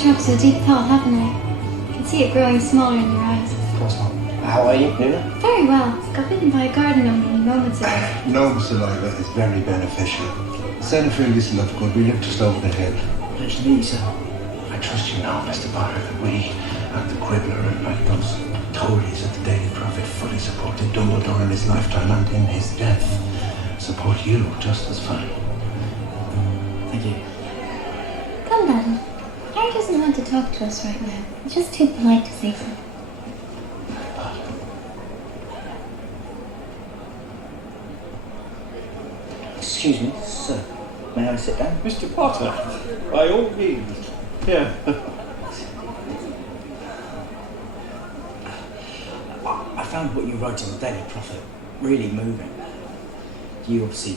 interrupt so deep thought, haven't I? I can see it growing smaller in your eyes. Of course not. How are you, Nuna? Very well. Got bitten by a garden gnome many moments ago. Gnome saliva is very beneficial. Xenophil isn't of good. We live just over the hill. Pleasure to meet you, sir. I trust you now, Mr. Potter, that we and the Quibbler and like those Tories at the Daily Prophet fully supported Dumbledore in his lifetime and in his death. Support you just as fine. Thank you. Come, Madam. Harry doesn't want to talk to us right now. He's just too polite to say so. Excuse me, sir. May I sit down? Mr. Potter, by all means. Here. I found what you wrote in the Daily Prophet really moving. You obviously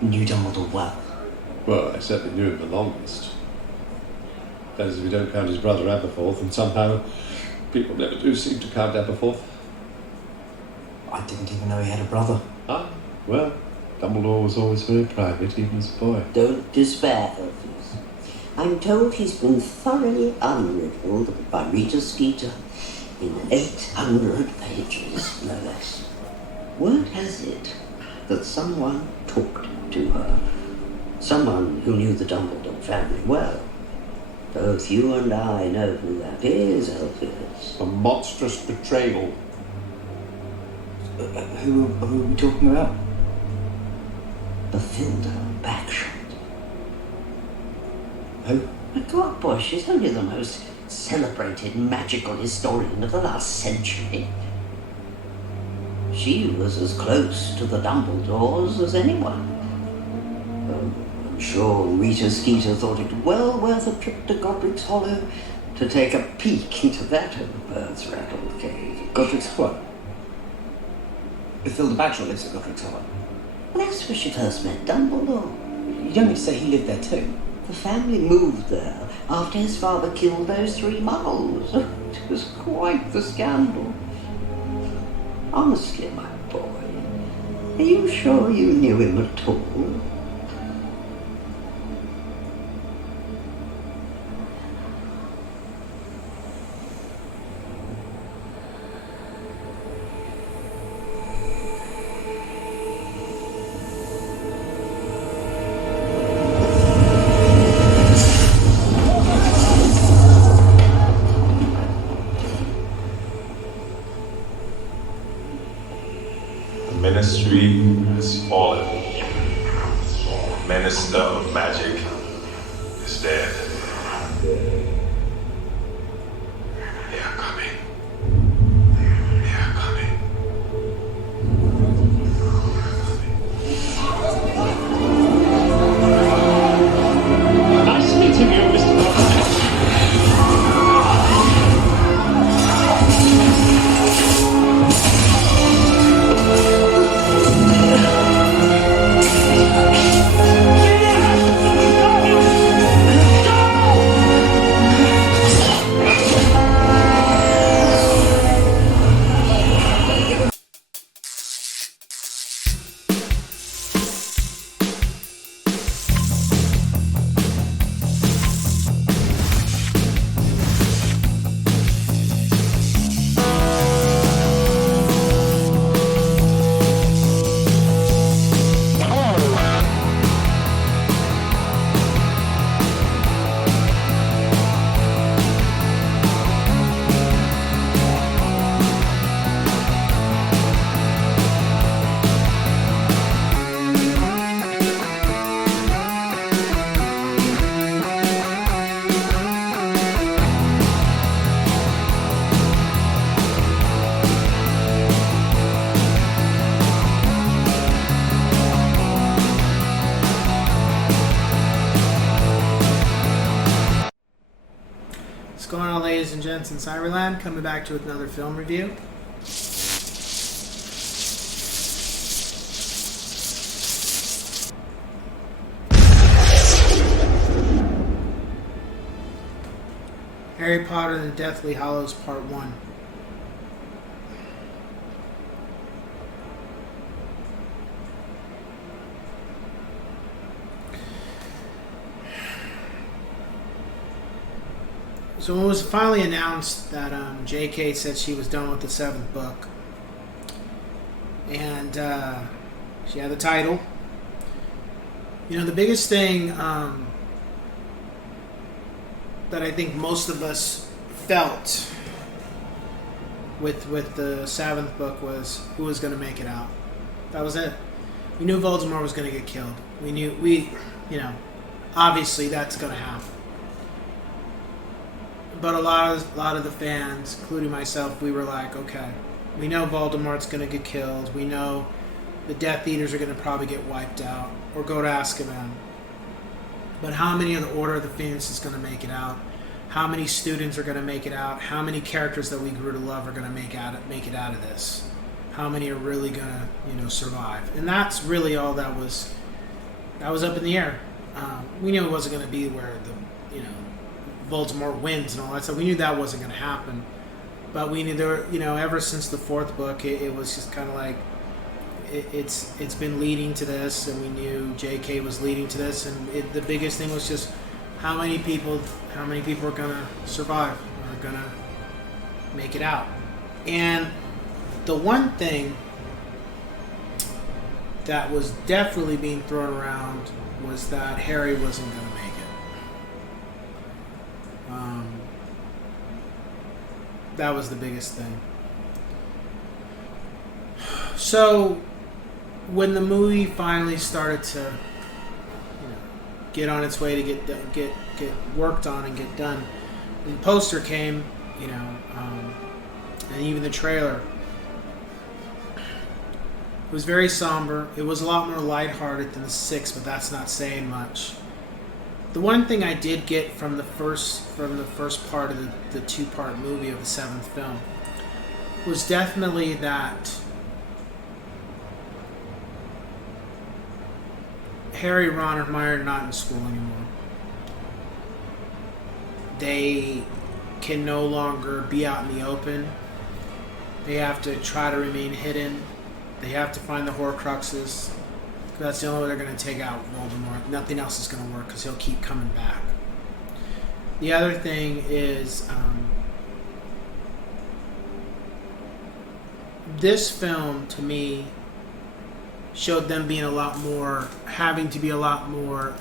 knew Dumbledore well. Well, I certainly knew him the longest. That is, if you don't count his brother Aberforth, and somehow people never do seem to count Aberforth. I didn't even know he had a brother. Ah, well, Dumbledore was always very private, even as a boy. Don't despair, Elphys. I'm told he's been thoroughly unriddled by Rita Skeeter in 800 pages, no less. Word has it that someone talked to her. Someone who knew the Dumbledore family well. Both you and I know who that is, Elphys. A monstrous betrayal. Who are we talking about? Bathilda Bagshot. Who? My God, boy, she's only the most celebrated magical historian of the last century. She was as close to the Dumbledores as anyone. I'm sure Rita Skeeter thought it well worth a trip to Godric's Hollow to take a peek into that earth-rattled cave. Godric's what? Bathilda Bagshot lives at Godric's Hollow. Well, that's where she first met Dumbledore. You don't mean to say he lived there too? The family moved there after his father killed those 3 muggles. It was quite the scandal. Honestly, my boy, are you sure you knew him at all? Ministry has fallen. Minister of Magic is dead. They are coming. They are coming. Nice meeting you, Mr. Potter. What's going on, ladies and gents in Cyberland? Coming back to another film review. Harry Potter and the Deathly Hallows Part 1. So when it was finally announced that J.K. said she was done with the 7th book, and she had the title. You know, the biggest thing that I think most of us felt with the 7th book was who was going to make it out. That was it. We knew Voldemort was going to get killed. You know, obviously that's going to happen. But a lot of the fans, including myself, we were like, okay, we know Voldemort's going to get killed. We know the Death Eaters are going to probably get wiped out or go to Azkaban. But how many of the Order of the Phoenix is going to make it out? How many students are going to make it out? How many characters that we grew to love are going to make it out of this? How many are really going to, you know, survive? And that's really all that was up in the air. We knew it wasn't going to be where the, you know, Voldemort wins and all that stuff. We knew that wasn't going to happen. But we knew there, you know, ever since the 4th book, it was just kind of like it's been leading to this, and we knew J.K. was leading to this, and the biggest thing was just how many people are going to survive, are going to make it out. And the one thing that was definitely being thrown around was that Harry wasn't going to make it. That was the biggest thing. So, when the movie finally started to, you know, get on its way to get worked on and get done, and the poster came, you know, and even the trailer, it was very somber. It was a lot more lighthearted than the 6th, but that's not saying much. The one thing I did get from the first part of the 2-part movie of the 7th film was definitely that Harry, Ron, and Hermione are not in school anymore. They can no longer be out in the open. They have to try to remain hidden. They have to find the Horcruxes. That's the only way they're going to take out Voldemort. Nothing else is going to work because he'll keep coming back. The other thing is, this film, to me, showed them being having to be a lot more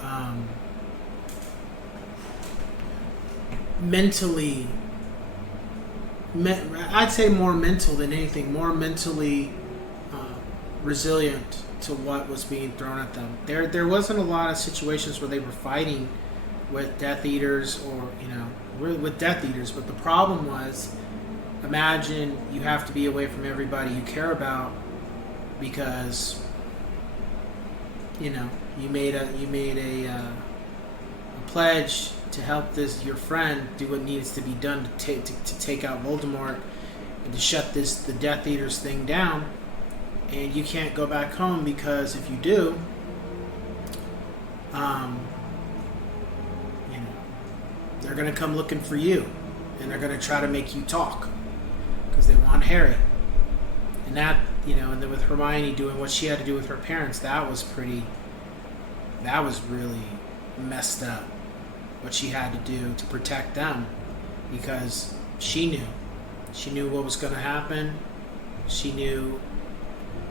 mentally, I'd say more mental than anything, more mentally resilient to what was being thrown at them. There wasn't a lot of situations where they were fighting with Death Eaters or, you know, with Death Eaters, but the problem was, imagine you have to be away from everybody you care about because, you know, you made a pledge to help your friend do what needs to be done to take out Voldemort and to shut the Death Eaters thing down. And you can't go back home because if you do, you know, they're going to come looking for you, and they're going to try to make you talk because they want Harry. And that, you know, and then with Hermione doing what she had to do with her parents, that was really messed up. What she had to do to protect them, because she knew what was going to happen.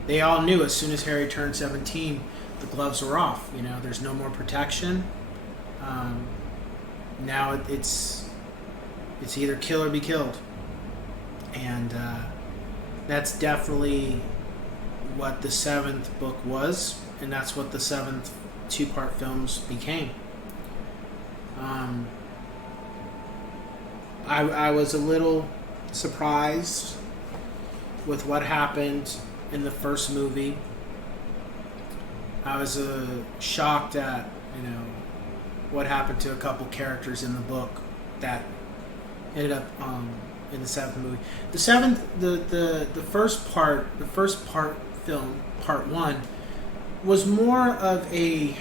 They all knew as soon as Harry turned 17, the gloves were off. You know, there's no more protection. Now it's either kill or be killed. And that's definitely what the 7th book was, and that's what the 7th 2-part films became. I was a little surprised with what happened in the first movie. I was shocked at, you know, what happened to a couple characters in the book that ended up in the 7th movie. The 7th, the first part film, part 1, was more of it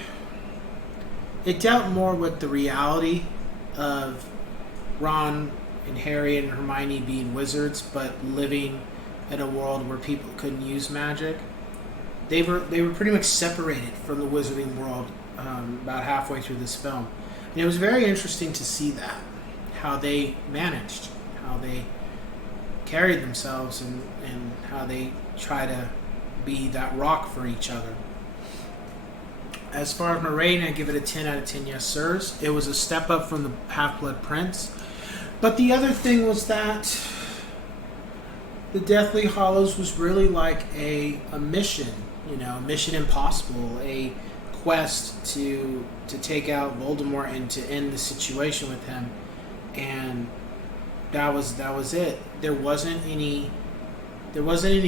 dealt more with the reality of Ron and Harry and Hermione being wizards, but living in a world where people couldn't use magic. They were pretty much separated from the wizarding world about halfway through this film, and it was very interesting to see that how they managed, how they carried themselves, and how they try to be that rock for each other. As far as my rating, I give it a 10 out of 10 yes sirs. It was a step up from the Half-Blood Prince. But the other thing was that the Deathly Hallows was really like a mission, Mission Impossible, a quest to take out Voldemort and to end the situation with him. And that was it. There wasn't any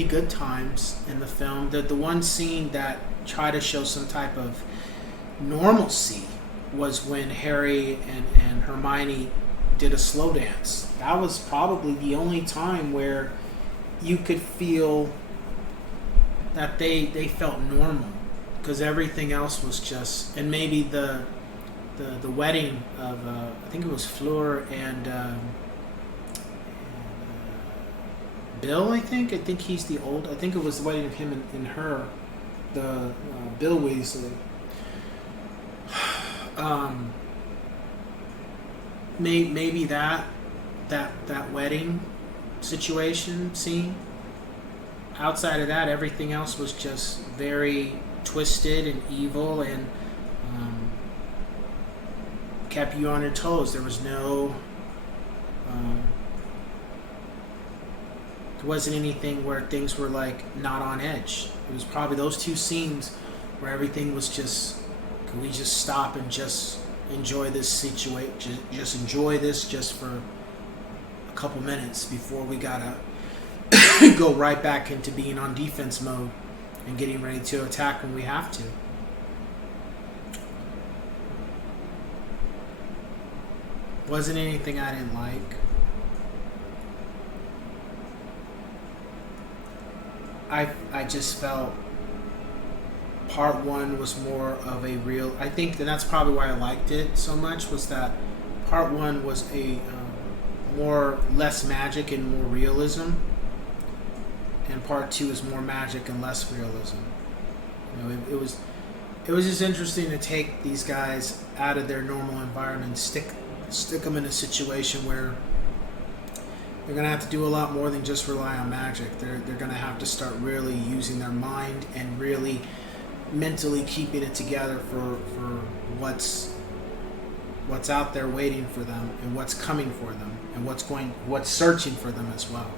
good times in the film. The one scene that tried to show some type of normalcy was when Harry and Hermione did a slow dance. That was probably the only time where you could feel that they felt normal, because everything else was just, and maybe the wedding of I think it was Fleur and Bill. I think he's the old. I think it was the wedding of him and her, the Bill Weasley. Maybe that wedding situation scene. Outside of that, everything else was just very twisted and evil, and kept you on your toes. There was no. There wasn't anything where things were like not on edge. It was probably those two scenes where everything was just. Can we just stop and just enjoy this situation? Just enjoy this just for a couple minutes before we gotta go right back into being on defense mode and getting ready to attack when we have to. Wasn't anything I didn't like. I just felt part one was more of a real. I think that's probably why I liked it so much, was that part one was a less magic and more realism, and part two is more magic and less realism. It was just interesting to take these guys out of their normal environment, stick them in a situation where they're going to have to do a lot more than just rely on magic. They're going to have to start really using their mind and really mentally keeping it together for what's out there waiting for them, and what's coming for them, and what's searching for them as well.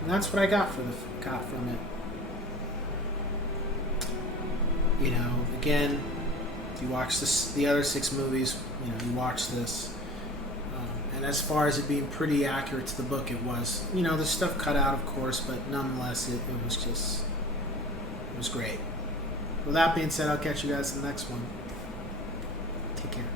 And that's what I got from it. Again, if you watch the other 6 movies, you watch this. And as far as it being pretty accurate to the book, it was. There's stuff cut out, of course, but nonetheless, it was great. With that being said, I'll catch you guys in the next one. Take care.